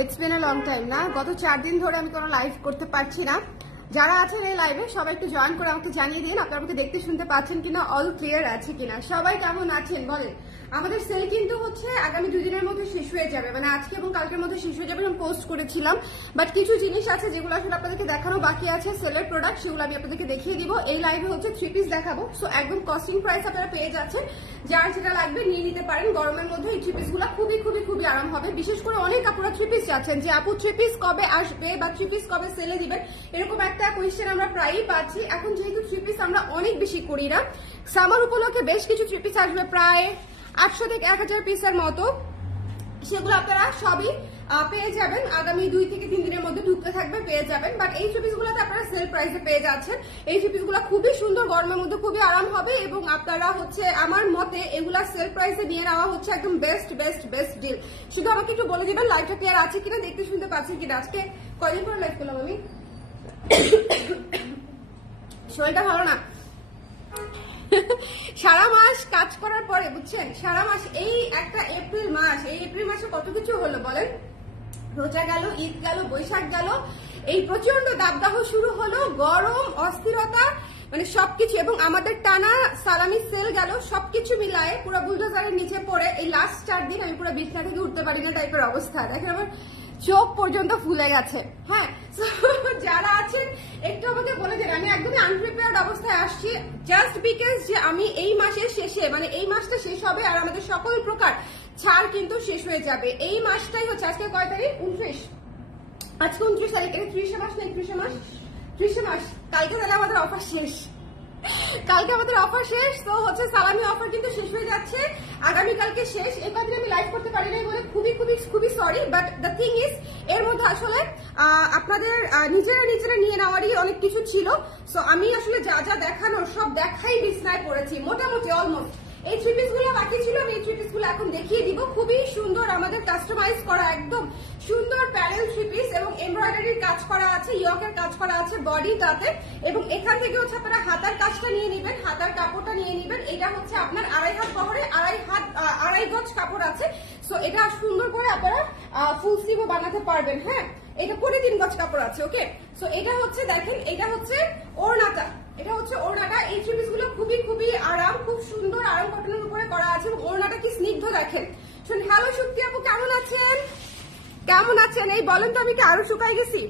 It's been a long time না, গত 4 দিন ধরে আমি কোনো লাইভ করতে পারছি না। যারা আছেন এই লাইভে সবাই একটু জয়েন করে আমাকে জানিয়ে দিন আপনারা আমাকে দেখতে শুনতে পাচ্ছেন কিনা, অল ক্লিয়ার আছে কিনা, সবাই কেমন আছেন বলেন। আমাদের সেল কিন্তু হচ্ছে আগামী 2 দিনের মধ্যে শেষ হয়ে যাবে, মানে আজকে এবং কালকের মধ্যে শেষ হয়ে যাবে। আমি পোস্ট করেছিলাম, বাট কিছু জিনিস আছে যেগুলো আসলে আপনাদেরকে দেখানো বাকি আছে, সেলের প্রোডাক্ট, সেগুলো আমি আপনাদেরকে দেখিয়ে দিব। এই লাইভে হচ্ছে 3 পিস দেখাবো, সো একদম কস্টিং প্রাইস আপনারা পেয়ে যাচ্ছেন। যার যেটা লাগবে নিয়ে নিতে পারেন। গরমের মধ্যে এই 3 পিসগুলো খুবই খুবই খুবই আরাম হবে। বিশেষ করে অনেক আপুরা 3 পিস চাচ্ছেন যে আপু 3 পিস কবে আসবে বা 3 পিস কবে সেলে দিবেন, এরকম একটা কোয়েশ্চেন আমরা প্রায়ই পাচ্ছি। এখন যেহেতু 3 পিস আমরা অনেক বেশি করি না, সামার উপলক্ষে বেশ কিছু 3 পিস আসবে, প্রায় 800 থেকে 1000 পিসের মতো। সেগুলো আপনারা সবই পেয়ে যাবেন আগামী 2 থেকে 3 দিনের মধ্যে ঢুকতে থাকবে, পেয়ে যাবেন। বাট এই 3 পিসগুলোতে আপনারা সেল প্রাইসে পেয়ে যাচ্ছেন। এই 3 পিসগুলো খুবই সুন্দর, গরমের মধ্যে খুবই আরাম হবে এবং আপনারা হচ্ছে আমার মতে এগুলা সেল প্রাইসে নিয়ে নেওয়া হচ্ছে একদম বেস্ট বেস্ট বেস্ট ডিল। শুধু আমাকে একটু বলে দিবেন লাইভটা ক্লিয়ার আছে কিনা, দেখতে শুনতে পাচ্ছেন কিনা। আজকে কয়দিন পরে লাইভ করলাম আমি, শরীরটা ভালো না। সারা মাস কাজ করার পরে বুঝছেন, সারা মাস এই একটা এপ্রিল মাস, এই এপ্রিল মাসে কত কিছু হলো বলেন। রোজা গেল, ঈদ গেল, বৈশাখ গেল, এই প্রচন্ড দাবদাহ শুরু হলো, গরম, অস্থিরতা, মানে সবকিছু, এবং আমাদের টানা সালামি সেল গেল, সবকিছু মিলায়ে পুরো বুলডোজারের নিচে পড়ে এই লাস্ট 4 দিন আমি পুরো বিছনা থেকে উঠতে পারি না টাইপের অবস্থা। দেখেন আমার চোখ পর্যন্ত ফুলে গেছে। হ্যাঁ, যারা আছেন একটু আমাকে বলে দেন, আমি একদমই আনপ্রিপেয়ার্ড অবস্থায় আসছি, জাস্ট বিকজ যে আমি এই মাসের শেষে, মানে এই মাসটা শেষ হবে আর আমাদের সকল প্রকার ছাড় কিন্তু শেষ হয়ে যাবে। এই মাসটাই হচ্ছে, আজকে কয় তারিখ? 29, আজকে 29 তারিখ, 30 মাস না 31 মাস, 30 মাস। কালকে তাহলে আমাদের অফার শেষ, কালকে আমাদের অফার শেষ। তো হচ্ছে সালামি অফার কিন্তু শেষ হয়ে যাচ্ছে, আগামীকালকে শেষ। এই কদিন আমি লাইভ করতে পারি নাই বলে খুবই খুবই খুবই sorry, but the thing is এর মধ্যে আসলে আপনাদের নিজেরা নিজেরা নিয়ে নেওয়ারই অনেক কিছু ছিল। সো আমি আসলে যা যা দেখানোর সব দেখাই বিছনায় পড়েছি মোটামুটি অলমোস্ট। এই 3 পিসগুলো বাকি ছিল, আমি এই 3 পিসগুলো এখন দেখিয়ে দিব। খুবই সুন্দর, আমাদের কাস্টমাইজ করা একদম সুন্দর প্যানেল 3 পিস এবং এমব্রয়ডারির কাজ করা আছে, ইয়কের কাজ করা আছে বডিটাতে, এবং এখান থেকে হচ্ছে আপনারা হাতার কাজটা নিয়ে নেবেন, হাতার কাপড়টা নিয়ে নেবেন। এটা হচ্ছে আপনার 2.5 হাত বহরে 2.5 গজ কাপড় আছে। সো এটা সুন্দর করে আপনারা ফুল স্লিভও বানাতে পারবেন। হ্যাঁ, এটা 3 গজ কাপড় আছে। ওকে, সো এটা হচ্ছে দেখেন, এটা হচ্ছে ওড়নাটা, এটা হচ্ছে ওড়নাটা। এই 3 পিসগুলো খুবই খুবই আরাম, খুব সুন্দর আরাম কটনের উপরে করা আছে এবং ওড়নাটা কি স্নিগ্ধ দেখেন। শুনুন, হ্যালো শক্তি আপু, কেমন আছেন? কেমন আছেন? এই বলেন তো, আমি কি আরো শুকাই গেছি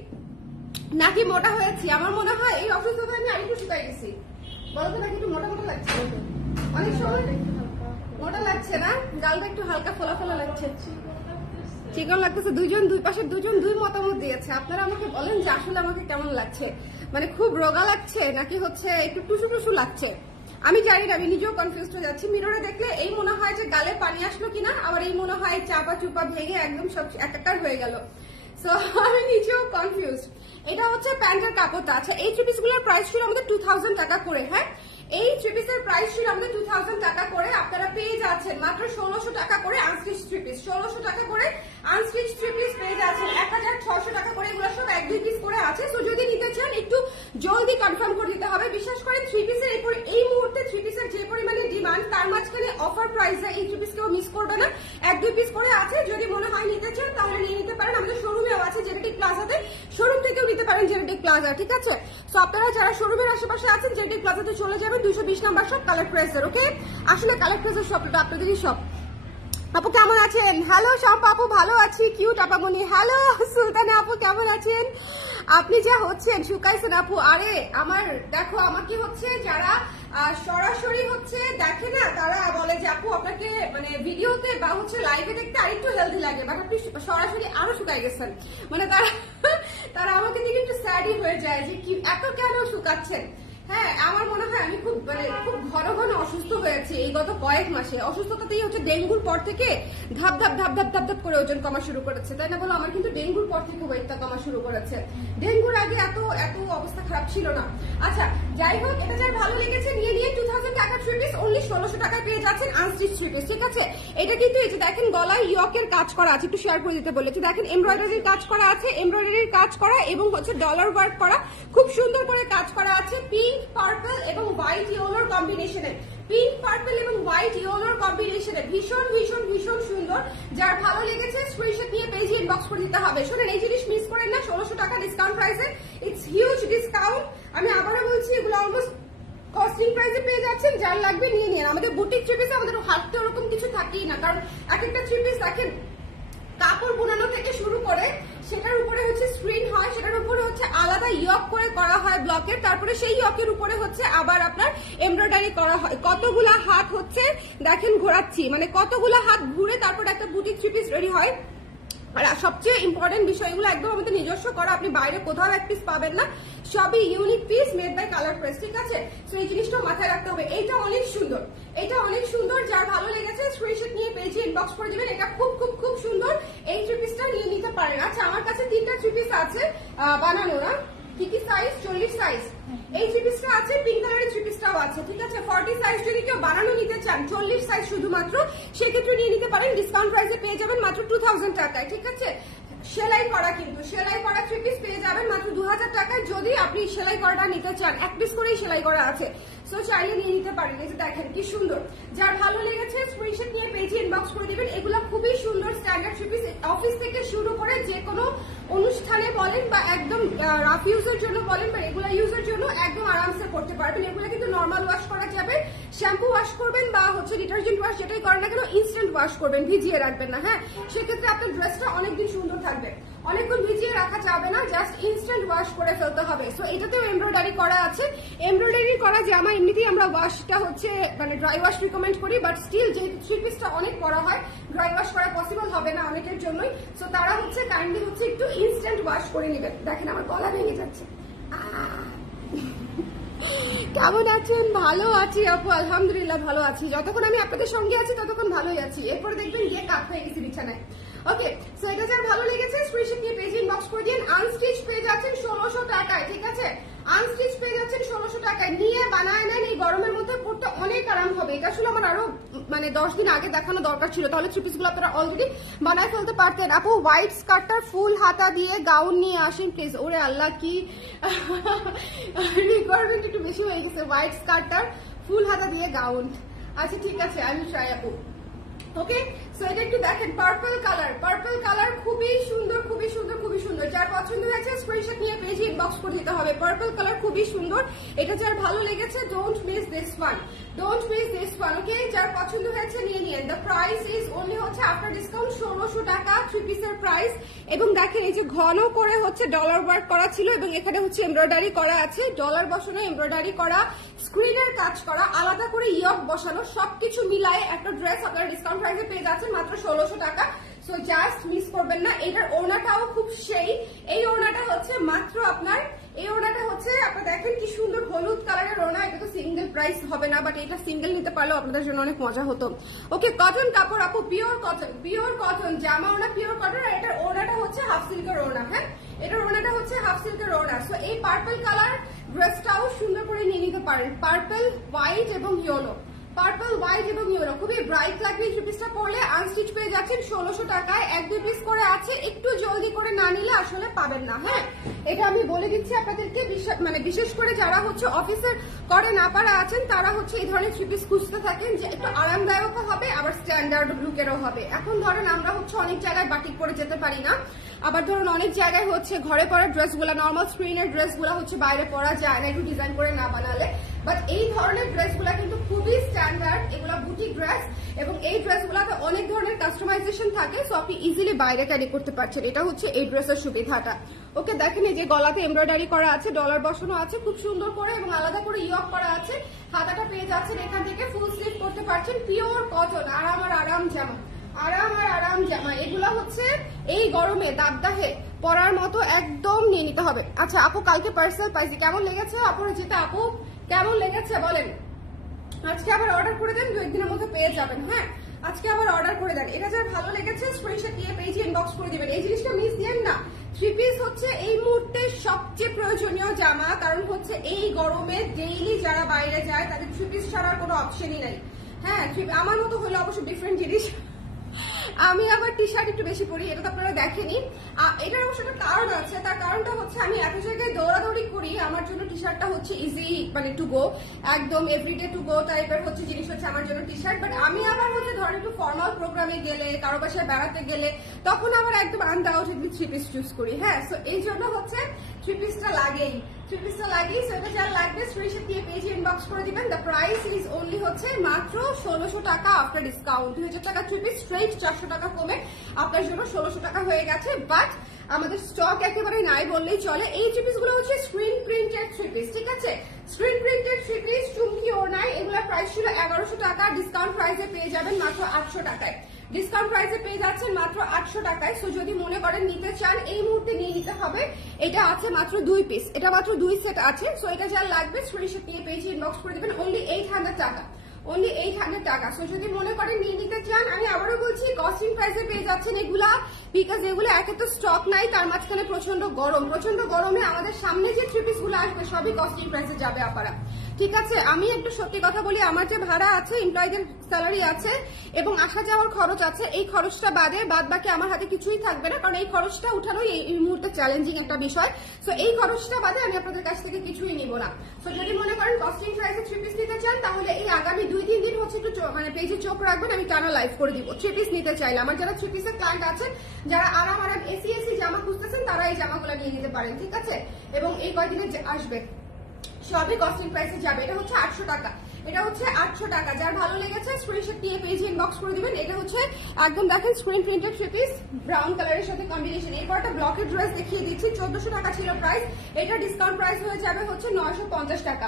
নাকি মোটা হয়েছি? আমার মনে হয় এই অসুস্থতায় আমি আরেকটু শুকাই গেছি। বলো তো, নাকি একটু মোটা মোটা লাগছে? অনেক সময় মোটা লাগছে না, গালটা একটু হালকা ফোলা ফোলা লাগছে, চিকন লাগতেছে। দুই পাশের দুই মতামত দিয়েছে। আপনারা আমাকে বলেন যে আসলে আমাকে কেমন লাগছে, মানে খুব রোগা লাগছে নাকি হচ্ছে একটু টুসু টুসু লাগছে। আমি জানি না, আমি নিজেও কনফিউজ হয়ে যাচ্ছি। মিররে দেখলে এই মনে হয় যে গালে পানি আসলো কিনা, আবার এই মনে হয় চাপা চুপা ভেঙে একদম সব একাকার হয়ে গেল। সো আমি নিজেও কনফিউজ। এটা হচ্ছে প্যান্টের কাপড়টা। আচ্ছা, এই 3 পিসগুলোর প্রাইস ছিল আমাদের 2000 টাকা করে। হ্যাঁ, এই 3 পিসের প্রাইস ছিল আমাদের 2000 টাকা করে। আপনারা পেয়ে যাচ্ছেন মাত্র 1600 টাকা করে আনস্টিচ 3 পিস, 1600 টাকা করে আনস্টিচ 3 পিস পেয়ে যাচ্ছেন, 1600 টাকা করে। এগুলো সব 1-2 পিস করে আছে। সো যদি নিতে চান একটু জলদি কনফার্ম করে দিতে হবে। বিশ্বাস করেন 3 পিসের এই মুহূর্তে 3 পিসের যে পরিমাণে ডিমান্ড, তার মাঝখানে অফার প্রাইসে এই 3 পিস কেউ মিস করবে না। 1-2 পিস করে আছে, যদি মনে হয় নিতে চান তাহলে নিয়ে নিতে পারেন। আমাদের শোরুমেও আছে জেনেটিক প্লাজাতে, শোরুম থেকেও নিতে পারেন জেনেটিক প্লাজা, ঠিক আছে? সো আপনারা যারা শোরুমের আশেপাশে আছেন জেনেটিক প্লাজাতে চলে যাবেন, 220 নাম্বার শপ, কালার প্রেসের। ওকে, আসলে কালার প্রেসের শপটা আপনাদেরই শপ। আপু কেমন আছেন? হ্যালো শাম্পা আপু, ভালো আছি। কিউট আপামনি, হ্যালো সুলতানা আপু, কেমন আছেন? আপনি যা হচ্ছেন শুকাইছেন আপু। আরে আমার দেখো, আমাকে হচ্ছে যারা সরাসরি হচ্ছে দেখে না, তারা বলে যে আপু আপনাকে মানে ভিডিওতে বা হচ্ছে লাইভে দেখতে আরেকটু হেলদি লাগে, বাট আপনি সরাসরি আরো শুকাই গেছেন। মানে তারা আমাকে দেখে একটু স্যাডই হয়ে যায় যে কি এত কেন শুকাচ্ছেন। হ্যাঁ, আমার মনে হয় আমি খুব ঘন ঘন অসুস্থ হয়েছি এই গত কয়েক মাসে। অসুস্থতাতেই হচ্ছে ডেঙ্গুর পর থেকে ধাপ ধাপ ধাপ ধাপ ধাপ ধাপ করে ওজন কমা শুরু করেছে, তাই না বলো? আমার কিন্তু ডেঙ্গুর পর থেকে ওয়েটটা কমা শুরু করেছে। ডেঙ্গুর আগে এত অবস্থা খারাপ ছিল না। আচ্ছা, যাই হোক, এটা যার ভালো লেগেছে নিয়ে 2000 টাকা 3 পিস অনলি 1600 টাকায় পেয়ে যাচ্ছেন আনস্টিচ 3 পিস, ঠিক আছে? এটা কিন্তু এই যে দেখেন গলায় ইয়কের কাজ করা আছে, একটু শেয়ার করে দিতে বলেছি। দেখেন এমব্রয়ডারির কাজ করা আছে, এমব্রয়ডারির কাজ করা এবং হচ্ছে ডলার ওয়ার্ক করা, খুব সুন্দর করে কাজ করা আছে। পিঙ্ক, পার্পল এবং হোয়াইট ইয়েলোর কম্বিনেশনে, পিঙ্ক পার্পল এবং হোয়াইট ইয়েলোর কম্বিনেশনে ভীষণ ভীষণ ভীষণ সুন্দর। যার ভালো লেগেছে স্ক্রিনশট নিয়ে পেজে ইনবক্স করে দিতে হবে। শোনেন, এই জিনিস মিস করেন না, 1600 টাকা ডিসকাউন্ট প্রাইসে, ইটস হিউজ ডিসকাউন্ট। আমি আবারও বলছি, এগুলো অলমোস্ট কস্টিং প্রাইসে পেয়ে যাচ্ছেন। যার লাগবে নিয়ে নিন। আমাদের বুটিক থ্রি পিসে আমাদের হাতে ওরকম কিছু থাকেই না, কারণ এক একটা থ্রি পিস দেখেন কাপড় বোনানো থেকে শুরু করে সেটার উপরে হচ্ছে স্ক্রিন হয়, সেটার উপরে হচ্ছে আলাদা ইয়ক করে করা হয় ব্লকের, তারপরে সেই ইয়কের উপরে হচ্ছে আবার আপনার এমব্রয়ডারি করা হয়। কতগুলা হাত হচ্ছে দেখেন ঘোরাচ্ছি, মানে কতগুলা হাত ঘুরে তারপর একটা বুটিক থ্রি পিস রেডি হয়। আর সবচেয়ে ইম্পর্টেন্ট বিষয়গুলো একদম আমাদের নিজস্ব করা, আপনি বাইরে কোথাও এক পিস পাবেন না, সবই unique piece made by colour press, ঠিক আছে? তো এই জিনিসটা মাথায় রাখতে হবে। এইটা অনেক সুন্দর, এটা অনেক সুন্দর। যার ভালো লেগেছে স্ক্রিনশট নিয়ে পেজে ইনবক্স করে দিবেন। এটা খুব খুব খুব সুন্দর, এই থ্রি পিসটা নিয়ে নিতে পারেন। আচ্ছা, আমার কাছে 3টা থ্রি পিস আছে বানানো, না কি কি সাইজ? 40 সাইজ এই থ্রি পিসটা আছে, পিঙ্ক কালারের থ্রি পিসটাও আছে, ঠিক আছে? 40 সাইজ যদি কেউ বানানো নিতে চান, 40 সাইজ শুধুমাত্র, সেক্ষেত্রে নিয়ে নিতে পারেন। ডিসকাউন্ট প্রাইসে পেয়ে যাবেন মাত্র 2000 টাকায়, ঠিক আছে? সেলাই করা, কিন্তু সেলাই করা থ্রি পিস পেয়ে যাবেন মাত্র 2000 টাকায়। যদি আপনি সেলাই করাটা নিতে চান, এক পিস করেই সেলাই করা আছে, সো চাইলে নিয়ে নিতে পারেন। এই যে দেখেন কি সুন্দর, যার ভালো লেগেছে স্ক্রিনশট নিয়ে পেজে ইনবক্স করে দিবেন। এগুলো খুবই সুন্দর স্ট্যান্ডার্ড থ্রি পিস, অফিস থেকে শুরু করে যে কোনো অনুষ্ঠানে বলেন বা একদম রাফ ইউজের জন্য বলেন বা রেগুলার ইউজের জন্য একদম আরামসে করতে পারবেন। এগুলো কিন্তু নর্মাল ওয়াশ করা যাবে, শ্যাম্পু ওয়াশ করবেন বা হচ্ছে ডিটারজেন্ট ওয়াশ যেটাই করেন না কেন, ইনস্ট্যান্ট ওয়াশ করবেন, ভিজিয়ে রাখবেন না। হ্যাঁ, সেক্ষেত্রে আপনার ড্রেসটা অনেকদিন সুন্দর থাকবে। অনেকক্ষণ ভিজিয়ে রাখা যাবে না, জাস্ট ইনস্ট্যান্ট ওয়াশ করে ফেলতে হবে। সো এটাতেও এমব্রয়ডারি করা আছে। এমব্রয়ডারি করা জামা এমনিতেই আমরা ওয়াশটা হচ্ছে মানে ড্রাই ওয়াশ রিকমেন্ড করি, বাট স্টিল যেহেতু থ্রি পিসটা অনেক বড় হয়, ড্রাই ওয়াশ করা পসিবল হবে না অনেকের জন্যই। সো তারা হচ্ছে কাইন্ডলি হচ্ছে একটু ইনস্ট্যান্ট ওয়াশ করে নেবেন। দেখেন আমার গলা ভেঙে যাচ্ছে। কেমন আছেন? ভালো আছি আপু, আলহামদুলিল্লাহ ভালো আছি। যতক্ষণ আমি আপনাদের সঙ্গে আছি ততক্ষণ ভালোই আছি, এরপরে দেখবেন গিয়ে কাত হয়ে গেছি বিছানায়। ওকে, সো এটা যার ভালো লেগেছে স্ক্রিনশট নিয়ে পেজে ইনবক্স করে দিন। আনস্টিচ পেয়ে যাচ্ছেন 1600 টাকায়, ঠিক আছে? আনস্টিচ পেয়ে যাচ্ছেন 1600 টাকায়। নিয়ে বানায় নেন, এই গরমের মধ্যে পড়তে অনেক আরাম হবে। এটা আসলে আমার আরো মানে 10 দিন আগে দেখানো দরকার ছিল, তাহলে থ্রি পিস গুলো আপনারা অলরেডি বানায় ফেলতে পারতেন। আপু হোয়াইট স্কার্টটা ফুল হাতা দিয়ে গাউন নিয়ে আসেন প্লিজ। ওরে আল্লাহ, কি রিকোয়ারমেন্ট একটু বেশি হয়ে গেছে। হোয়াইট স্কার্টটার ফুল হাতা দিয়ে গাউন, আচ্ছা ঠিক আছে, আমি ট্রাই আপু। ওকে, সো এটা একটু দেখেন, পার্পল কালার খুবই সুন্দর, খুবই সুন্দর, খুবই সুন্দর। যার পছন্দ হয়েছে স্ক্রিনশট নিয়ে পেজে ইনবক্স করে দিতে হবে। পার্পল কালার খুবই সুন্দর, এটা যার ভালো লেগেছে don't miss this one, don't miss this one. Okay, যার পছন্দ হয়েছে নিয়ে নিন। দ্য প্রাইস ইজ অনলি হচ্ছে আফটার ডিসকাউন্ট 1600 টাকা থ্রি পিসের প্রাইস। এবং দেখেন এই যে ঘন করে হচ্ছে ডলার ওয়ার্ক করা ছিল এবং এখানে হচ্ছে এমব্রয়ডারি করা আছে, ডলার বসানো, এমব্রয়ডারি করা, স্ক্রিনের কাজ করা, আলাদা করে ইয়ক বসানো, সবকিছু মিলায় একটা ড্রেস আপনারা ডিসকাউন্ট প্রাইসে পেয়ে যাচ্ছেন মাত্র 1600 টাকা। সো জাস্ট মিস করবেন না। এটার ওড়নাটাও খুব সেই, এই ওড়নাটা হচ্ছে মাত্র আপনার, এই ওড়নাটা হচ্ছে আপনার দেখেন কি সুন্দর হলুদ কালারের ওড়না। এটা তো সিঙ্গেল প্রাইস হবে না, বাট এটা সিঙ্গেল নিতে পারলেও আপনাদের জন্য অনেক মজা হতো। ওকে, কটন কাপড় আপু, পিওর কটন জামা ওড়না, পিওর কটন। আর এটার ওড়নাটা হচ্ছে হাফ সিল্কের ওড়না। হ্যাঁ, এটার ওড়নাটা হচ্ছে হাফ সিল্কের ওড়না। সো এই পার্পল কালার ড্রেসটাও সুন্দর করে নিয়ে নিতে পারেন। পার্পল, হোয়াইট এবং ইয়েলো, পার্পল, হোয়াইট এবং ইয়েলো, খুবই ব্রাইট লাগবে। থ্রি পিসটা পরলে আনস্টিচ পেয়ে যাচ্ছেন 1600 টাকায়। 1-2 পিস করে আছে, একটু জলদি করে না নিলে আসলে পাবেন না। হ্যাঁ, এটা আমি বলে দিচ্ছি আপনাদেরকে, মানে বিশেষ করে যারা হচ্ছে অফিসের করে না পারা আছেন তারা হচ্ছে এই ধরনের থ্রি পিস খুঁজতে থাকেন যে একটু আরামদায়ক হবে আবার স্ট্যান্ডার্ড লুকেরও হবে। এখন ধরেন আমরা হচ্ছে অনেক জায়গায় বাটিক পরে যেতে পারি না, আবার ধরুন অনেক জায়গায় হচ্ছে ঘরে পরা ড্রেসগুলো, নর্মাল স্ক্রিনের ড্রেসগুলো হচ্ছে বাইরে পরা যায় না একটু ডিজাইন করে না বানালে। বাট এই ধরনের ড্রেসগুলো কিন্তু খুবই স্ট্যান্ডার্ড, এগুলো বুটিক ড্রেস এবং এই ড্রেসগুলোতে অনেক ধরনের কাস্টমাইজেশন থাকে, সো আপনি ইজিলি বাইরে ক্যারি করতে পারছেন। এটা হচ্ছে এই ড্রেসের সুবিধাটা। ওকে, দেখেন এই যে গলাতে এমব্রয়ডারি করা আছে, ডলার বসানো আছে খুব সুন্দর করে এবং আলাদা করে ইয়ক করা আছে। হাতাটা পেয়ে যাচ্ছেন এখান থেকে, ফুল স্লিভ করতে পারছেন, পিওর কটন, আরাম আর আরাম জামা, আরাম আর আরাম জামা। এগুলা হচ্ছে এই গরমে দাবদাহে পরার মতো, একদম নিয়ে নিতে হবে। আচ্ছা আপু, কালকে পার্সেল পাইছি, কেমন লেগেছে আপুর? যেটা আপু কেমন লেগেছে বলেন। আজকে আবার অর্ডার করে দেন, 2 দিনের মধ্যে পেয়ে যাবেন। হ্যাঁ, আজকে আবার অর্ডার করে দেন। এটা যার ভালো লেগেছে স্ক্রিনশট নিয়ে পেজে ইনবক্স করে দিবেন। এই জিনিসটা মিস দিয়েন না। থ্রি পিস হচ্ছে এই মুহূর্তে সবচেয়ে প্রয়োজনীয় জামা, কারণ হচ্ছে এই গরমে ডেইলি যারা বাইরে যায় তাদের থ্রি পিস ছাড়ার কোনো অপশনই নাই। হ্যাঁ, আমার মতো হলে অবশ্য ডিফারেন্ট জিনিস, আমি আবার টি শার্ট একটু বেশি পরি, এটা তো আপনারা দেখেনি। এটার অবশ্য একটা কারণ আছে, তার কারণটা হচ্ছে আমি এত জায়গায় দৌড়াদৌড়ি করি, আমার জন্য টি শার্টটা হচ্ছে ইজি মানে টু গো, একদম এভরিডে টু গো টাইপের হচ্ছে জিনিস হচ্ছে আমার জন্য টি শার্ট। বাট আমি আবার হচ্ছে ধরেন একটু ফর্মাল প্রোগ্রামে গেলে, কারো বাসায় বেড়াতে গেলে, তখন আবার একদম আনডাউটেডলি থ্রি পিস চুজ করি। হ্যাঁ, সো এই জন্য হচ্ছে থ্রি পিসটা লাগেই, থ্রি পিসটা লাগেই। সো এটা যার লাগবে স্ক্রিনশট দিয়ে পেজে ইনবক্স করে দিবেন। দ্য প্রাইস ইজ অনলি হচ্ছে মাত্র 1600 টাকা আফটার ডিসকাউন্ট। 2000 টাকা থ্রি পিস স্ট্রেট 400 টাকা কমে আপনার জন্য 1600 টাকা হয়ে গেছে। বাট আমাদের স্টক একেবারে নাই বললেই চলে। এই থ্রি পিস গুলো হচ্ছে স্ক্রিন প্রিন্টেড থ্রি পিস, ঠিক আছে? স্ক্রিন প্রিন্টেড থ্রি পিস চুমকি ওড়নায়, এগুলোর প্রাইস ছিল 1100 টাকা, ডিসকাউন্ট প্রাইসে পেয়ে যাবেন মাত্র 800 টাকায়। ডিসকাউন্ট প্রাইসে পেয়ে যাচ্ছেন মাত্র 800 টাকায়। সো যদি মনে করেন নিতে চান এই মুহূর্তে নিয়ে নিতে হবে। এটা আছে মাত্র 2 পিস, এটা মাত্র 2 সেট আছে। সো এটা যার লাগবে স্ক্রিনশট দিয়ে পেজে ইনবক্স করে দেবেন। অনলি 800 টাকা, অনলি 800 টাকা। সো যদি মনে করেন নিয়ে নিতে চান, আমি আবারও বলছি কস্টিং প্রাইসে পেয়ে যাচ্ছেন এগুলা, বিকজ এগুলো একে তো স্টক নাই, তার মাঝখানে প্রচন্ড গরম, প্রচন্ড গরমে আমাদের সামনে যে থ্রি পিস গুলো আসবে সবই কস্টিং প্রাইসে যাবে আপনারা, ঠিক আছে? আমি একটু সত্যি কথা বলি, আমার যে ভাড়া আছে, এমপ্লয়ীদের স্যালারি আছে এবং আসা যাওয়ার খরচ আছে, এই খরচটা বাদে বাদ বাকি আমার হাতে কিছুই থাকবে না, কারণ এই খরচটা উঠানোই এই মুহূর্তে চ্যালেঞ্জিং একটা বিষয়। সো এই খরচটা বাদে আমি আপনাদের কাছ থেকে কিছুই নিব না। সো যদি মনে করেন কস্টিং প্রাইসে থ্রি পিস নিতে চান, তাহলে এই আগামী 2-3 দিন হচ্ছে একটু মানে পেজে চোখ রাখবেন, আমি টানা লাইভ করে দিব থ্রি পিস নিতে চাইলে। আমার যারা থ্রি পিসের ক্লায়েন্ট আছেন, যারা আরাম এসি জামা খুঁজতেছেন, তারা এই জামাগুলো নিয়ে নিতে পারেন, ঠিক আছে? এবং এই কয়দিনে আসবে সবই কস্টিং প্রাইসে যাবে। এটা হচ্ছে 800 টাকা, এটা হচ্ছে 800 টাকা। যার ভালো লেগেছে স্ক্রিনশট দিয়ে পেজে ইনবক্স করে দিবেন। এটা হচ্ছে একদম দেখেন screen printed three piece, brown কালারের সাথে কম্বিনেশন। এরপর একটা ব্লকের ড্রেস দেখিয়ে দিচ্ছি, 1400 টাকা ছিল প্রাইস, এটা ডিসকাউন্ট প্রাইস হয়ে যাবে হচ্ছে 950 টাকা।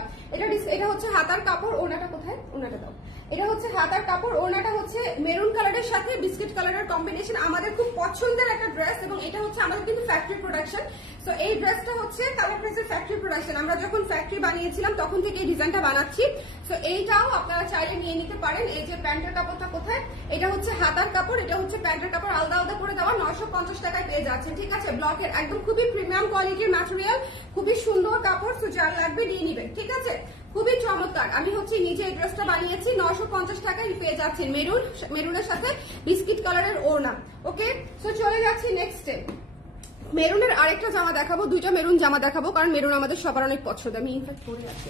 এটা হচ্ছে হাতার কাপড়, ওনাটা কোথায়, ওনাটা দাও। এটা হচ্ছে হাতার কাপড়, ওনাটা হচ্ছে মেরুন কালারের সাথে বিস্কিট কালারের কম্বিনেশন, আমাদের খুব পছন্দের একটা ড্রেস। এবং এটা হচ্ছে আমাদের কিন্তু ফ্যাক্টরি প্রোডাকশন। সো এই ড্রেসটা হচ্ছে কালার প্রেসের ফ্যাক্টরি প্রোডাকশন, আমরা যখন ফ্যাক্টরি বানিয়েছিলাম তখন থেকে এই ডিজাইনটা বানাচ্ছি। সো এইটাও আপনারা চাইলে নিয়ে নিতে পারেন। এই যে প্যান্টের কাপড়টা কোথায়, এটা হচ্ছে হাতার কাপড়, এটা হচ্ছে প্যান্টের কাপড়, আলাদা আলাদা করে দেওয়া, 950 টাকায় পেয়ে যাচ্ছেন, ঠিক আছে? ব্লকের একদম খুবই প্রিমিয়াম কোয়ালিটির ম্যাটেরিয়াল, খুবই সুন্দর কাপড়। সো যার লাগবে নিয়ে নিবেন, ঠিক আছে? খুবই চমৎকার। আমি হচ্ছে নিজে এই ড্রেসটা বানিয়েছি, 950 টাকায় পেয়ে যাচ্ছেন মেরুনের সাথে বিস্কিট কালারের ওড়না। ওকে, সো চলে যাচ্ছি নেক্সটে। মেরুনের আরেকটা জামা দেখাবো, 2টা মেরুন জামা দেখাবো, কারণ মেরুন আমাদের সবার অনেক পছন্দ। আমি ইনফ্যাক্ট পরে আছি,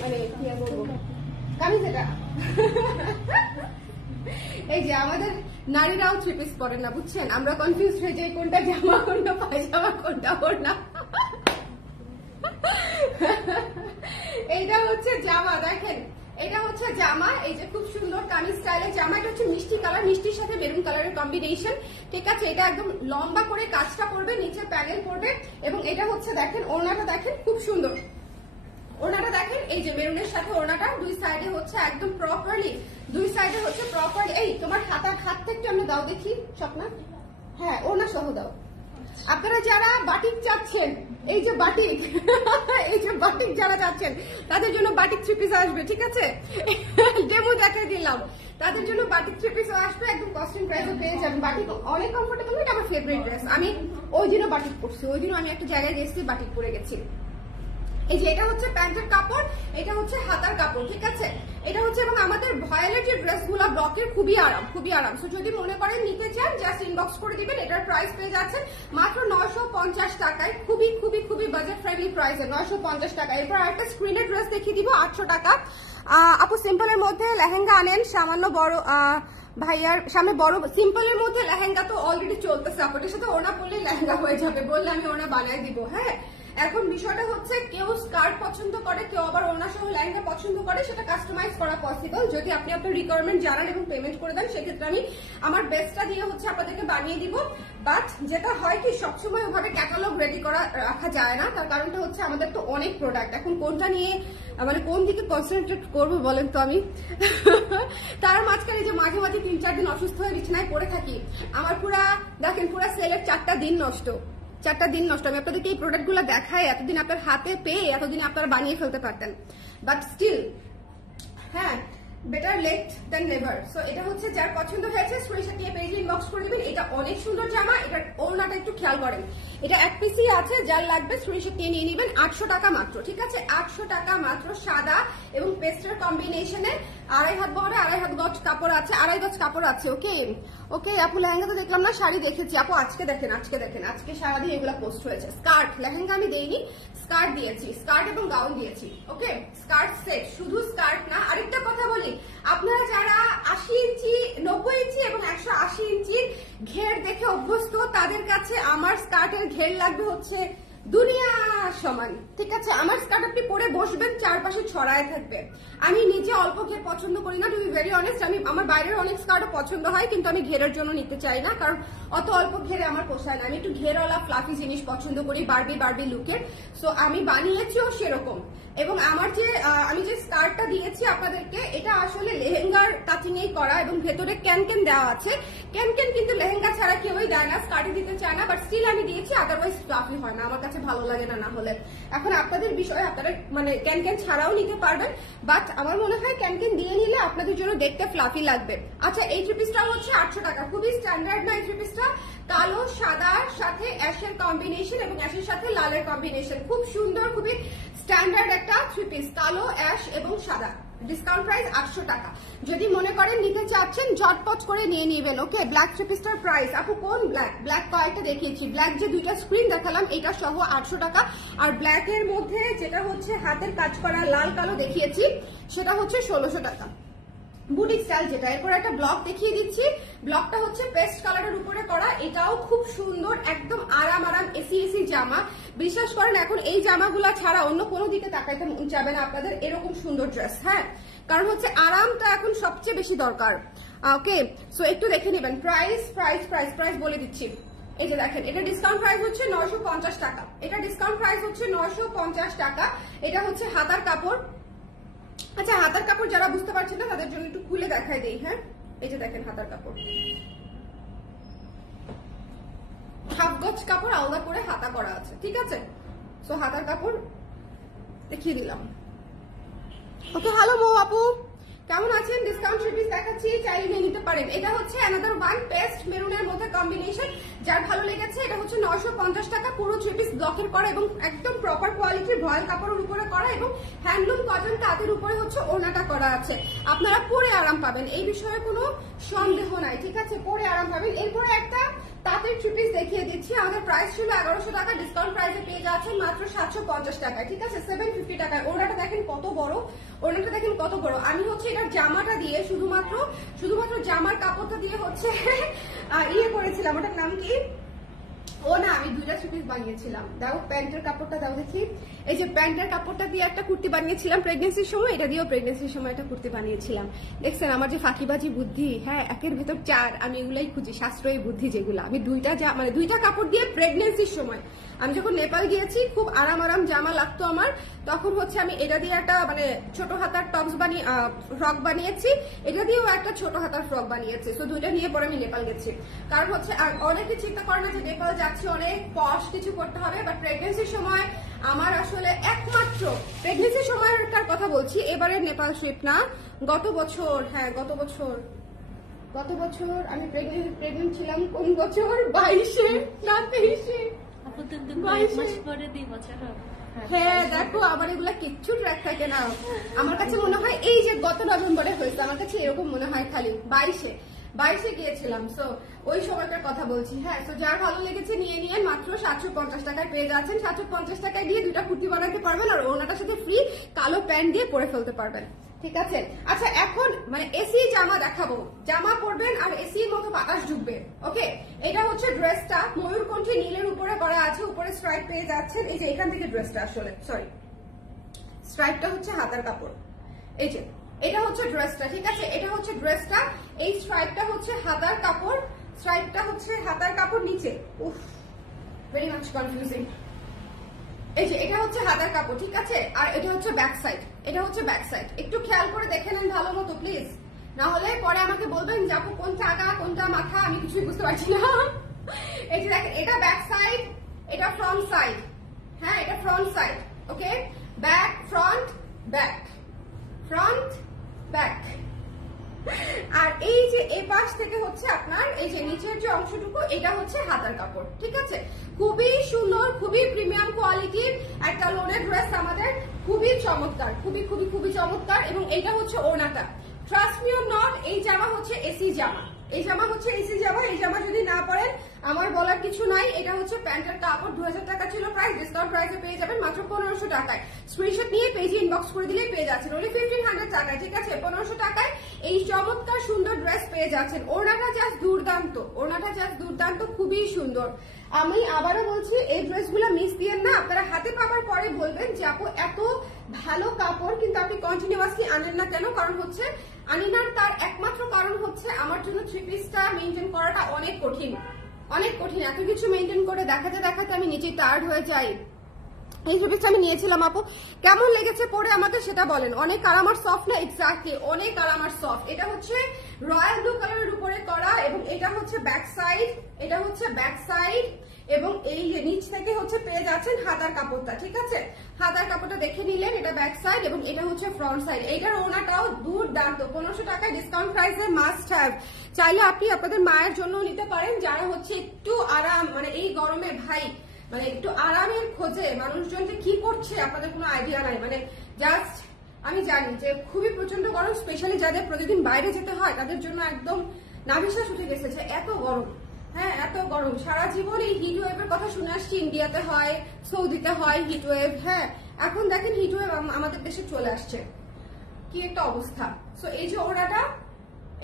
মানে কি বলবো, কামিজ এটা। এই যে আমাদের নারীরাও থ্রি পিস পরেন না, বুঝছেন? আমরা কনফিউজ হয়ে যাই কোনটা জামা, কোনটা পায়জামা, কোনটা ওড়না। এইটা হচ্ছে জামা, দেখেন এটা হচ্ছে জামা, এই যে খুব সুন্দর কামিজ স্টাইলের জামা। এটা হচ্ছে মিষ্টি কালার, মিষ্টির সাথে মেরুন কালারের কম্বিনেশন, ঠিক আছে? এটা একদম লম্বা করে কাজটা করবে, নিচে প্যানেল করবে। এবং এটা হচ্ছে দেখেন ওড়নাটা, দেখেন খুব সুন্দর ওড়নাটা, দেখেন এই যে মেরুনের সাথে ওড়নাটা দুই সাইডে হচ্ছে একদম প্রপারলি, দুই সাইডে হচ্ছে প্রপারলি। এই তোমার হাত থেকে আমরা দাও দেখি স্বপ্না, হ্যাঁ ওড়না সহ দাও। আপনারা যারা বাটিক চাচ্ছেন, এই যে বাটিক, এই যে বাটিক যারা চাচ্ছেন, তাদের জন্য বাটিক থ্রি পিস আসবে, ঠিক আছে? ডেমো দেখাই দিলাম, তাদের জন্য বাটিক থ্রি পিস আসবে, একদম কস্টিং প্রাইসে পেয়ে যাবেন। বাটিক অনেক কমফোর্টেবল, এটা আমার ফেভারিট ড্রেস। আমি ওই দিনও বাটিক পরছি, ওই দিনও আমি একটা জায়গায় গেছি, বাটিক পরে গেছি। এই যে এটা হচ্ছে প্যান্টের কাপড়, এটা হচ্ছে হাতার কাপড়, ঠিক আছে? এটা হচ্ছে, এবং আমাদের ভয়েলের যে ড্রেস গুলো ব্লকের খুবই আরাম, খুবই আরাম। সো যদি মনে করেন নিতে চান, জাস্ট ইনবক্স করে দিবেন। এটার প্রাইস পেয়ে যাচ্ছেন মাত্র 950 টাকায়, খুবই খুবই খুবই বাজেট ফ্রেন্ডলি প্রাইসে 950 টাকা। এরপর আরেকটা স্ক্রিনের ড্রেস দেখিয়ে দিব 800 টাকা। আপু সিম্পলের মধ্যে লেহেঙ্গা আনেন, সামান্য বড় ভাইয়ার সামনে বড় সিম্পলের মধ্যে লেহেঙ্গা তো অলরেডি চলতেছে, আপনাদের সাথে ওনা পরলে লেহেঙ্গা হয়ে যাবে, বললে আমি ওনা বানাই দিব। হ্যাঁ, এখন বিষয়টা হচ্ছে কেউ স্কার্ট পছন্দ করে, কেউ আবার ওড়না সহ লেহেঙ্গা পছন্দ করে, সেটা কাস্টমাইজ করা পসিবল যদি আপনি আপনার রিকোয়ারমেন্ট জানান এবং পেমেন্ট করে দেন। সেক্ষেত্রে আমি আমার বেস্টটা দিয়ে হচ্ছে আপনাদেরকে বানিয়ে দিব। বাট যেটা হয় কি, সবসময় ওভাবে ক্যাটালগ রেডি করা রাখা যায় না, তার কারণটা হচ্ছে আমাদের তো অনেক প্রোডাক্ট, এখন কোনটা নিয়ে মানে কোন দিকে কনসেন্ট্রেট করবো বলেন তো আমি। তার মাঝখানে যে মাঝে মাঝে 3-4 দিন অসুস্থ হয়ে বিছানায় পড়ে থাকি, আমার পুরা দেখেন পুরা সেলের 4টা দিন নষ্ট, 4টা দিন নষ্ট। আমি আপনাদেরকে এই প্রোডাক্ট গুলো দেখাই, এতদিন আপনার হাতে পেয়ে এতদিন আপনারা বানিয়ে ফেলতে পারতেন, বাট স্টিল হ্যাঁ, বেটার লেট দেন নেভার। সো এটা হচ্ছে যার পছন্দ হয়েছে স্ক্রিনশট নিয়ে পেজে ইনবক্স করে দিবেন। এটা অনেক সুন্দর জামা, এটার ওড়নাটা একটু খেয়াল করেন, এটা এক পিসই আছে, যার লাগবে স্ক্রিনশট নিয়ে নেবেন। 800 টাকা মাত্র, ঠিক আছে, 800 টাকা মাত্র। সাদা এবং পেস্টের কম্বিনেশনে 2.5 হাত বহরে 2.5 হাত গজ কাপড় আছে, 2.5 গজ কাপড় আছে। ওকে ওকে আপু, লেহেঙ্গা তো দেখলাম না, শাড়ি দেখেছি আপু। আজকে দেখেন, আজকে সারাদিন এগুলো পোস্ট হয়েছে। স্কার্ট, লেহেঙ্গা আমি দেইনি, স্কার্ট দিয়েছি, স্কার্ট এবং গাউন দিয়েছি। ওকে, স্কার্ট সেট, শুধু স্কার্ট না। আরেকটা কথা বলি, আপনারা যারা 80 ইঞ্চি, 90 ইঞ্চি এবং 180 ইঞ্চির ঘের দেখে অভ্যস্ত, তাদের কাছে আমার স্কার্টের ঘের লাগবে হচ্ছে দুনিয়া সমান, ঠিক আছে। আমার স্কার্ট আপনি পরে বসবেন, চারপাশে ছড়ায় থাকবে। আমি নিজে অল্প ঘের পছন্দ করি না, টু বি ভেরি অনেস্ট। আমি আমার বাইরের অনেক স্কার্টও পছন্দ হয়, কিন্তু আমি ঘেরের জন্য নিতে চাই না, কারণ অত অল্প ঘেরে আমার পোষায় না। আমি একটু ঘেরওয়ালা ফ্লাফি জিনিস পছন্দ করি, বারবি লুকের। সো আমি বানিয়েছিও সেরকম। এবং আমার যে আমি যে স্কার্টটা দিয়েছি আপনাদেরকে, এটা আসলে লেহেঙ্গার কাটিং এই করা এবং ভেতরে ক্যানকেন দেওয়া আছে। ক্যানকেন কিন্তু লেহেঙ্গা ছাড়া কেউই দেয় না, স্কার্টে দিতে চায় না, বাট স্টিল আমি দিয়েছি। আদারওয়াইজ ফ্লাফি হয় না, আমার কাছে ভালো লাগে না। না হলে এখন আপনাদের বিষয়, আপনারা মানে ক্যানকেন ছাড়াও নিতে পারবেন, বাট আমার মনে হয় ক্যানকেন দিয়ে নিলে আপনাদের জন্য দেখতে ফ্লাফি লাগবে। আচ্ছা, এই থ্রি পিসটা হচ্ছে 800 টাকা, খুবই স্ট্যান্ডার্ড না এই থ্রি পিসটা? কালো সাদার সাথে অ্যাশের কম্বিনেশন এবং অ্যাশের সাথে লালের কম্বিনেশন, খুব সুন্দর, খুবই স্ট্যান্ডার্ড একটা থ্রি পিস, কালো, অ্যাশ এবং সাদা। ডিসকাউন্ট প্রাইস 800 টাকা। যদি মনে করেন নিতে চাচ্ছেন, ঝটপট করে নিয়ে নেবেন। ওকে, ব্ল্যাক থ্রি পিসটার প্রাইস, আপু কোন ব্ল্যাক? ব্ল্যাক কয়েকটা দেখিয়েছি, ব্ল্যাক যে দুইটা স্ক্রিন দেখালাম এটা সহ 800 টাকা। আর ব্ল্যাকের মধ্যে যেটা হচ্ছে হাতের কাজ করা লাল কালো দেখিয়েছি, সেটা হচ্ছে 1600 টাকা। বুটিক স্টাইল যেটা। এরপর একটা ব্লক দেখিয়ে দিচ্ছি, ব্লকটা হচ্ছে পেস্ট কালারের উপরে করা, এটাও খুব সুন্দর, একদম আরাম এসি জামা। বিশ্বাস করেন এখন এই জামাগুলা ছাড়া অন্য কোনো দিকে তাকাইতে যাবে না আপনাদের, এরকম সুন্দর ড্রেস। হ্যাঁ, কারণ হচ্ছে আরামটা এখন সবচেয়ে বেশি দরকার। ওকে, সো একটু দেখে নেবেন। প্রাইস বলে দিচ্ছি। এই যে দেখেন, এটা ডিসকাউন্ট প্রাইস হচ্ছে 950 টাকা। এটা ডিসকাউন্ট প্রাইস হচ্ছে 950 টাকা। এটা হচ্ছে হাতার কাপড়। আচ্ছা, হাতার কাপড় যারা বুঝতে পারছেন না তাদের জন্য একটু খুলে দেখাই দেই। হ্যাঁ, এই যে দেখেন হাতার কাপড়, হাফ গজ কাপড় আলাদা করে হাতা করা আছে, ঠিক আছে। সো হাতার কাপড় দেখিয়ে দিলাম। ওকে, হ্যালো মৌ আপু, কেমন আছেন? ডিসকাউন্ট থ্রি পিস দেখাচ্ছি, চাইলে নিয়ে নিতে পারেন। এটা হচ্ছে অ্যানাদার ওয়ান পেস্ট মেরুনের মধ্যে কম্বিনেশন, যার ভালো লেগেছে। এটা হচ্ছে 950 টাকা, পুরো থ্রি পিস ব্লকের করা এবং একদম প্রপার কোয়ালিটির ভয়েল কাপড়ের উপরে করা এবং হ্যান্ডলুম কটন তাঁতের উপরে হচ্ছে ওড়নাটা করা আছে। আপনারা পরে আরাম পাবেন, এই বিষয়ে কোনো সন্দেহ নাই, ঠিক আছে, পরে আরাম পাবেন। এরপরে একটা তাঁতের থ্রি পিস দেখিয়ে দিচ্ছি। আমাদের প্রাইস ছিল 1100 টাকা, ডিসকাউন্ট প্রাইসে পেয়ে যাচ্ছেন মাত্র 750 টাকায়, ঠিক আছে, 750 টাকায়। ওড়নাটা দেখেন কত বড়, ওড়নাটা দেখেন কত বড়। আমি হচ্ছে এটার জামাটা দিয়ে শুধুমাত্র জামার কাপড়টা দিয়ে হচ্ছে ইয়ে করেছিলাম, ওটার নাম কি? ও না, আমি দুইটা থ্রি পিস বানিয়েছিলাম। দাও প্যান্টের কাপড়টা দাও দেখি। এই যে প্যান্টের কাপড়টা দিয়ে একটা কুর্তি বানিয়েছিলাম প্রেগনেন্সির সময়, এটা দিয়েও প্রেগনেন্সির সময় একটা কুর্তি বানিয়েছিলাম। দেখছেন আমার যে ফাঁকিবাজি বুদ্ধি? হ্যাঁ, একের ভেতর চার, আমি এগুলাই খুঁজি, সাশ্রয়ী বুদ্ধি যেগুলো। আমি দুইটা কাপড় দিয়ে প্রেগনেন্সির সময়, আমি যখন নেপাল গিয়েছি, খুব আরাম জামা লাগতো আমার, তখন হচ্ছে আমি এটা দিয়ে একটা মানে ছোট হাতার টপস বানিয়ে ফ্রক বানিয়েছি, এটা দিয়েও একটা ছোট হাতার ফ্রক বানিয়েছি। তো দুইটা নিয়ে পরে আমি নেপাল গেছি। কারণ হচ্ছে আর অনেকে চিন্তা করে না যে নেপাল যাচ্ছি অনেক পশ কিছু করতে হবে, বাট প্রেগনেন্সির সময় আমার আসলে একমাত্র প্রেগনেন্সির সময়টার কথা বলছি, এবারে নেপাল ট্রিপ না, গত বছর আমি প্রেগনেন্ট ছিলাম। কোন বছর? 22-এ না 23-এ? হ্যাঁ, দেখো আমার এগুলা কিচ্ছু ট্র্যাক থাকে না। আমার কাছে মনে হয় এই যে গত নভেম্বরে হয়েছে, আমার কাছে এরকম মনে হয় খালি 22-এ গিয়েছিলাম। সো ওই সময়টার কথা বলছি। হ্যাঁ, তো যার ভালো লেগেছে নিয়ে মাত্র 750 টাকায় পেয়ে যাচ্ছেন। 750 টাকায় দিয়ে দুইটা কুর্তি বানাতে পারবেন, আর ওনাটার সাথে ফ্রি কালো প্যান্ট দিয়ে পরে ফেলতে পারবেন, ঠিক আছে। আচ্ছা, এখন মানে এসি জামা দেখাবো, জামা পরবেন আর এসির মতো বাতাস ঢুকবে। ওকে, এটা হচ্ছে ড্রেসটা, ময়ূরকণ্ঠী নীলের উপরে করা আছে, উপরে স্ট্রাইপ পেয়ে যাচ্ছেন। এই যে এখান থেকে ড্রেসটা আসলে স্ট্রাইপটা হচ্ছে হাতার কাপড়। এই যে এটা হচ্ছে ড্রেসটা, ঠিক আছে, এটা হচ্ছে ড্রেসটা। এই স্ট্রাইপটা হচ্ছে হাতার কাপড়, নিচে। উফ, ভেরি মাচ কনফিউজিং। এই যে এটা হচ্ছে হাতার কাপড়, ঠিক আছে, আর এটা হচ্ছে ব্যাক সাইড। একটু খেয়াল করে দেখে নেন ভালো মতো প্লিজ, না হলে পরে আমাকে বলবেন যে আপু কোনটা আগা কোনটা মাথা, আমি কিছুই বুঝতে পারছি না। এই যে দেখেন, এটা ব্যাক সাইড, এটা ফ্রন্ট সাইড। হ্যাঁ, এটা ফ্রন্ট সাইড। ওকে, ব্যাক ফ্রন্ট ব্যাক, আর এই যে এই পাশ থেকে হচ্ছে আপনার এই যে নিচের যে অংশটুকু এটা হচ্ছে হাতার কাপড়, ঠিক আছে? খুবই সুন্দর, খুবই প্রিমিয়াম কোয়ালিটির একটা লোনের ড্রেস আমাদের, খুবই চমৎকার, খুবই খুবই খুবই চমৎকার। এবং এটা হচ্ছে ওড়নাটা, ট্রাস্ট মি অর নট, এই জামা হচ্ছে এসি জামা, এই জামা হচ্ছে এসি জামা। এই জামা যদি না পরেন আমার বলার কিছু নাই। এটা হচ্ছে প্যান্টের কাপড়, 2000 টাকা ছিল প্রাইস, ডিসকাউন্ট প্রাইসে পেয়ে যাবেন মাত্র 1500 টাকায়। স্ক্রিনশট নিয়ে পেজে ইনবক্স করে দিলেই পেয়ে যাচ্ছেন ওনলি 1500 টাকায়, ঠিক আছে? 1500 টাকায় এই চমৎকার সুন্দর ড্রেস পেয়ে যাচ্ছেন। ওড়নাটা জাস্ট দুর্দান্ত, ওড়নাটা জাস্ট দুর্দান্ত, খুবই সুন্দর। আমি আবারও বলছি এই ড্রেসগুলো মিস দিয়েন না, আপনারা হাতে পাওয়ার পরে বলবেন যে আপু এত ভালো কাপড় কিন্তু আপনি কন্টিনিউয়াসলি আনেন না কেন? কারণ হচ্ছে আনিনার তার একমাত্র কারণ হচ্ছে আমার জন্য থ্রি পিসটা মেনটেন করাটা অনেক কঠিন, অনেক কঠিন। এত কিছু মেনটেন করে দেখাতে দেখাতে আমি নিজেই টায়ার্ড হয়ে যাই। এই থ্রি পিসটা আমি নিয়েছিলাম আপু, কেমন লেগেছে পরে আমাকে সেটা বলেন। অনেক কালামার সফট না? এক্স্যাক্টলি, অনেক কালামার সফট। এটা হচ্ছে রয়্যাল ব্লু কালারের উপরে করা এবং এটা হচ্ছে ব্যাক সাইড, এটা হচ্ছে ব্যাক সাইড এবং এই যে নিচ থেকে হচ্ছে পেয়ে যাচ্ছেন হাতার কাপড়টা, ঠিক আছে? হাতার কাপড়টা দেখে নিলেন, এটা ব্যাক সাইড এবং এটা হচ্ছে ফ্রন্ট সাইড। এইটার ওনাটাও দুর্দান্ত, 1500 টাকায় ডিসকাউন্ট প্রাইসে মাস্ট হ্যাভ। চাইলে আপনি আপনাদের মায়ের জন্য নিতে পারেন যারা হচ্ছে একটু আরাম, মানে এই গরমে ভাই মানে একটু আরামের খোঁজে মানুষজন যে কি করছে আপনাদের কোনো আইডিয়া নাই। মানে জাস্ট আমি জানি যে খুবই প্রচন্ড গরম, স্পেশালি যাদের প্রতিদিন বাইরে যেতে হয় তাদের জন্য একদম নাভিশ্বাস উঠে গেছে যে এত গরম। হ্যাঁ, এত গরম, সারা জীবন এই হিট ওয়েভের কথা শুনে আসছি, ইন্ডিয়াতে হয়, সৌদিতে হয় হিট ওয়েভ। হ্যাঁ, এখন দেখেন হিট ওয়েভ আমাদের দেশে চলে আসছে, কি একটা অবস্থা। সো এই যে ওড়নাটা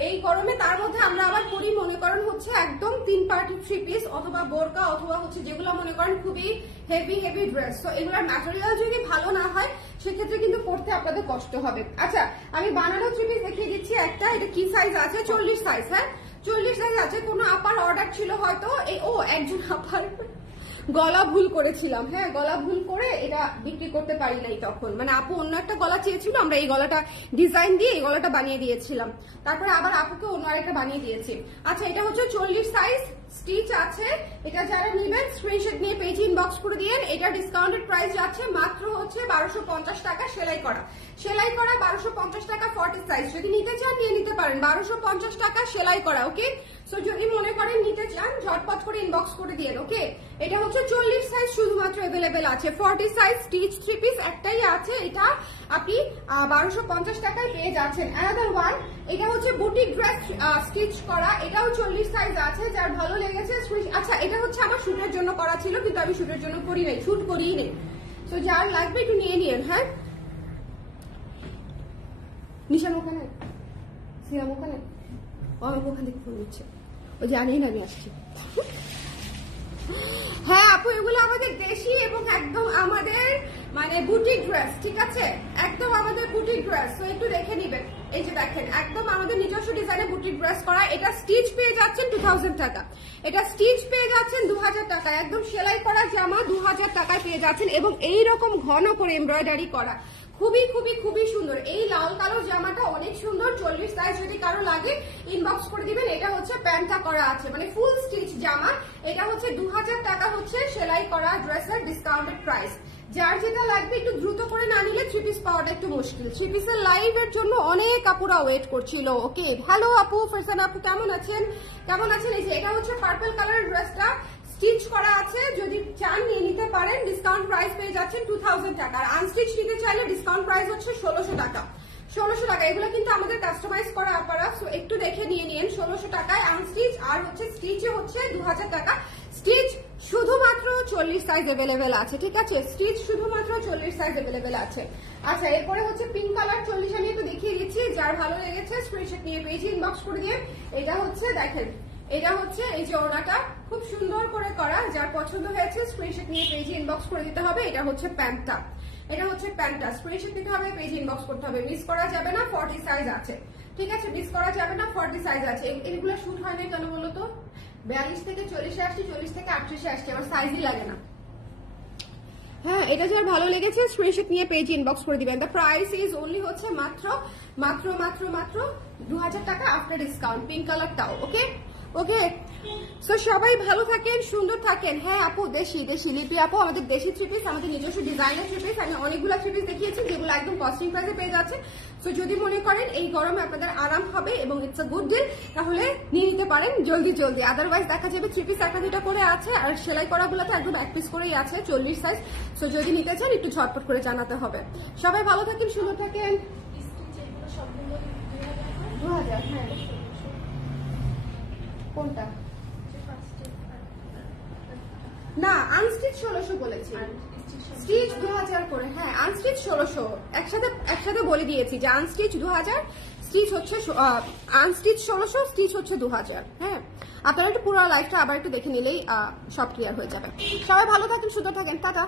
এই গরমে, তার মধ্যে আমরা আবার করি মনে করেন হচ্ছে একদম 3 পার্টি থ্রি পিস অথবা বোরকা অথবা হচ্ছে যেগুলো মনে করেন খুবই হেভি হেভি ড্রেস। তো এগুলোর ম্যাটেরিয়াল যদি ভালো না হয় সেক্ষেত্রে কিন্তু পড়তে আপনাদের কষ্ট হবে। আচ্ছা, আমি বানানো থ্রি পিস দেখিয়ে দিচ্ছি একটা। এটা কি সাইজ আছে? 40 সাইজ। হ্যাঁ, 40 সাইজ আছে। কোনো আপার অর্ডার ছিল হয়তো, একজন আপার গলা ভুল করেছিলাম। হ্যাঁ, গলা ভুল করে এটা বিক্রি করতে পারি নাই তখন, মানে আপু অন্য একটা গলা চেয়েছিল, আমরা এই গলাটা ডিজাইন দিয়ে এই গলাটা বানিয়ে দিয়েছিলাম, তারপরে আবার আপুকে অন্য আরেকটা বানিয়ে দিয়েছি। আচ্ছা, এটা হচ্ছে 40 সাইজ, স্টিচ আছে। এটা যারা নেবেন স্ক্রিনশট নিয়ে পেজে ইনবক্স করে দিয়েন। এটা ডিসকাউন্টেড প্রাইস যাচ্ছে মাত্র হচ্ছে 1250 টাকা, সেলাই করা 1250 টাকা 40 সাইজ। যদি নিতে চান নিয়ে নিতে পারেন, 1250 টাকা সেলাই করা। ওকে, সো যদি মনে করেন নিতে চান ঝটপট করে ইনবক্স করে দিয়েন। ওকে, এটা হচ্ছে 40 সাইজ শুধুমাত্র अवेलेबल আছে। 40 সাইজ স্টিচ থ্রি পিস একটাই আছে, এটা আপনি 1250 টাকায় পেয়ে যাচ্ছেন। অ্যানাদার ওয়ান, এটা হচ্ছে বুটিক ড্রেস স্টিচ করা, এটাও 40 সাইজ আছে। যার ভালো লেগেছে, আচ্ছা এটা হচ্ছে আমার শুটের জন্য করা ছিল কিন্তু আমি শুটের জন্য করি নাই, শুট করিই নেই। সো যার লাগবে একটু নিয়ে নিন। হ্যাঁ, নিশান ওখানে, সিয়াম ওখানে, আমাকে ওখান থেকে ফোন দিচ্ছে, ও জানেই না আমি আসছি। হ্যাঁ আপু, এগুলো আমাদের দেশি এবং একদম আমাদের মানে বুটিক ড্রেস, ঠিক আছে? একদম আমাদের বুটিক ড্রেস। তো একটু দেখে নিবেন। এই যে দেখেন, একদম আমাদের নিজস্ব ডিজাইনে বুটিক ড্রেস করা। এটা স্টিচ পেয়ে যাচ্ছেন 2000 টাকা, এটা স্টিচ পেয়ে যাচ্ছেন 2000 টাকা, একদম সেলাই করা জামা 2000 টাকায় পেয়ে যাচ্ছেন এবং এইরকম ঘন করে এমব্রয়ডারি করা, খুবই খুবই খুবই সুন্দর। এই লাল কালো জামাটা অনেক সুন্দর। 40 সাইজ যদি কারো লাগে ইনবক্স করে দিবেন। এটা হচ্ছে প্যান্টটা করা আছে, মানে ফুল স্টিচ জামা। এটা হচ্ছে 2000 টাকা হচ্ছে সেলাই করা ড্রেসের ডিসকাউন্টেড প্রাইস। যার যেটা লাগবে একটু দ্রুত করে না নিলে থ্রি পিস পাওয়াটা একটু মুশকিল। থ্রি পিসের লাইভের জন্য অনেক আপুরা ওয়েট করছিল। ওকে, হ্যালো আপু, ফারজানা আপু কেমন আছেন? কেমন আছেন? এই যে এটা হচ্ছে পার্পল কালারের ড্রেসটা স্টিচ করা আছে, যদি চান নিয়ে নিতে পারেন। ডিসকাউন্ট প্রাইস পেয়ে যাচ্ছেন 2000 টাকা। আর আনস্টিচ নিতে চাইলে ডিসকাউন্ট প্রাইস হচ্ছে 1600 টাকা। 1600 টাকা। এগুলো কিন্তু আমাদের কাস্টমাইজ করা আপনারা, সো একটু দেখে নিয়ে নিন। 1600 টাকায় আনস্টিচ, আর হচ্ছে স্টিচে হচ্ছে 2000 টাকা। স্টিচ শুধুমাত্র 40 সাইজ अवेलेबल আছে, ঠিক আছে? স্টিচ শুধুমাত্র 40 সাইজ अवेलेबल আছে। আচ্ছা, এরপরে হচ্ছে পিঙ্ক কালার 40 আমি একটু দেখিয়ে দিচ্ছি। যার ভালো লেগেছে স্ক্রিনশট নিয়ে পেজে ইনবক্স করে দিয়ে। এটা হচ্ছে দেখেন, এটা হচ্ছে এই যে ওড়নাটা খুব সুন্দর করে করা। যার পছন্দ হয়েছে স্ক্রিনশট নিয়ে পেজে ইনবক্স করে দিতে হবে। এটা হচ্ছে প্যান্টটা, এটা হচ্ছে প্যান্টটা। স্ক্রিনশট দিতে হবে, পেজে ইনবক্স করতে হবে। মিস করা যাবে না, 40 সাইজ আছে, ঠিক আছে? মিস করা যাবে না, 40 সাইজ আছে। এগুলো শুট হয় না কেন বলো তো? 42 থেকে 40 আসছি, 40 থেকে 38 আসছি, আমার সাইজই লাগে না। হ্যাঁ, এটা যার ভালো লেগেছে স্ক্রিনশট নিয়ে পেজে ইনবক্স করে দিবেন। দ্য প্রাইস ইজ অনলি হচ্ছে মাত্র মাত্র মাত্র মাত্র 2000 টাকা আফটার ডিসকাউন্ট। পিঙ্ক কালারটাও ওকে। ওকে, সো সবাই ভালো থাকেন, সুন্দর থাকেন। হ্যাঁ আপু, দেশি লিপি আপু, আমাদের দেশি থ্রি পিস, আমাদের নিজস্ব ডিজাইনার থ্রি পিস। আমি অনেকগুলো থ্রি পিস দেখিয়েছি যেগুলো একদম কস্টিং প্রাইসে পেয়ে যাচ্ছে। সো যদি মনে করেন এই গরমে আপনাদের আরাম হবে এবং ইটস আ গুড ডিল, তাহলে নিয়ে নিতে পারেন জলদি। আদারওয়াইজ দেখা যাবে থ্রি পিস একটা দুটা করে আছে, আর সেলাই করাগুলোতে একদম এক পিস করেই আছে 40 সাইজ। সো যদি নিতে চান একটু ঝটপট করে জানাতে হবে। সবাই ভালো থাকেন, সুন্দর থাকেন। 2000, হ্যাঁ কোনটা? না, আনস্টিচ 1600 বলেছি, স্টিচ 2000 করে। হ্যাঁ আনস্টিচ 1600, একসাথে বলে দিয়েছি যে আনস্টিচ 2000, স্টিচ হচ্ছে আনস্টিচ 1600, স্টিচ হচ্ছে 2000। হ্যাঁ আপনারা একটু পুরো লাইফটা আবার একটু দেখে নিলেই সব ক্লিয়ার হয়ে যাবে। সবাই ভালো থাকেন, সুন্দর থাকেন, টাটা।